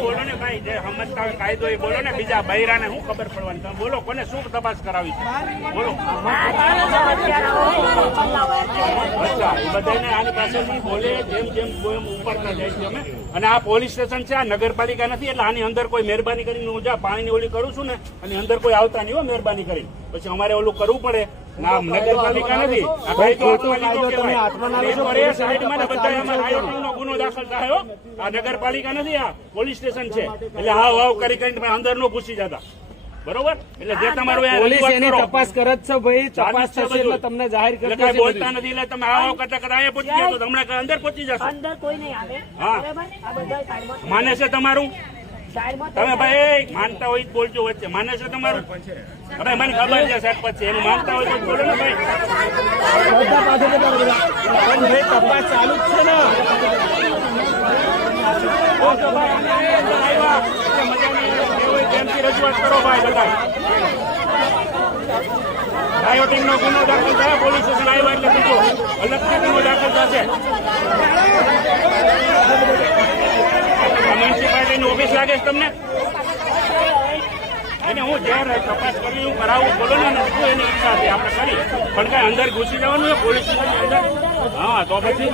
બોલો ને ભાઈ જે સમજતા કાયદો એ બોલો ને, બીજા બૈરાને શું ખબર પડવાની? તમે બોલો, કોને શું તપાસ કરાવી છે? બોલો. બધાને આની પાછળથી બોલે, જેમ જેમ એમ ઉપરતા જાય છે અને આ પોલીસ સ્ટેશન છે, આ નગરપાલિકા નથી, એટલે આની અંદર કોઈ મહેરબાની કરીને હું જા, પાણીની ઓલી કરું છું ને અને અંદર કોઈ આવતા નહીં હો મહેરબાની કરી પછી અમારે ઓલું કરવું પડે. ના નગરપાલિકા નથી. આ કાયદો હાથમાં લીધો કહેવાય. એક વાર એ બધા ગુનો દાખલ થાય આ નગરપાલિકા નથી આ પોલીસ સ્ટેશન છે. એટલે હાવ હાવ કરી કરીને અંદર નો ઘૂસી જતા. બરોબર? એટલે જે તમારું પોલીસ એની તપાસ કરે જ છે ભાઈ તપાસ થશે એટલે તમને જાહેર કરતા બોલતા નથી એટલે તમે આવો કરતા કરતા અહીંયા પહોંચી જાઓ તો હમણાં અંદર પહોંચી જશો. અંદર કોઈ નહીં આવે. હા. બરાબર આ બધા સાઈડમાં માને છે તમારું? તમે ભાઈ માનતા હોય તો બોલજો વચ્ચે. માને છો તમારું? હવે મને ખબર છે સાહેબ પછી એનું માનતા હોય તો બોલો ને ભાઈ. પણ તપાસ ચાલુ જ છે ને. રજૂઆત કરો ભાઈ બધા. રાયોટિંગ નો ગુનો દાખલ થાય પોલીસ સ્ટેશન આવ્યા એટલે બીજો અલગથી ગુનો દાખલ થશે. ઓફિસ લાગે છે તમને? એને હું જ્યારે તપાસ કરવી હું કરાવું. બોલો ને શું એની ઈચ્છા છે. આપણે કરી. પણ કઈ અંદર ઘૂસી જવાનું છે પોલીસ સ્ટેશનની અંદર? હા, તો પછી?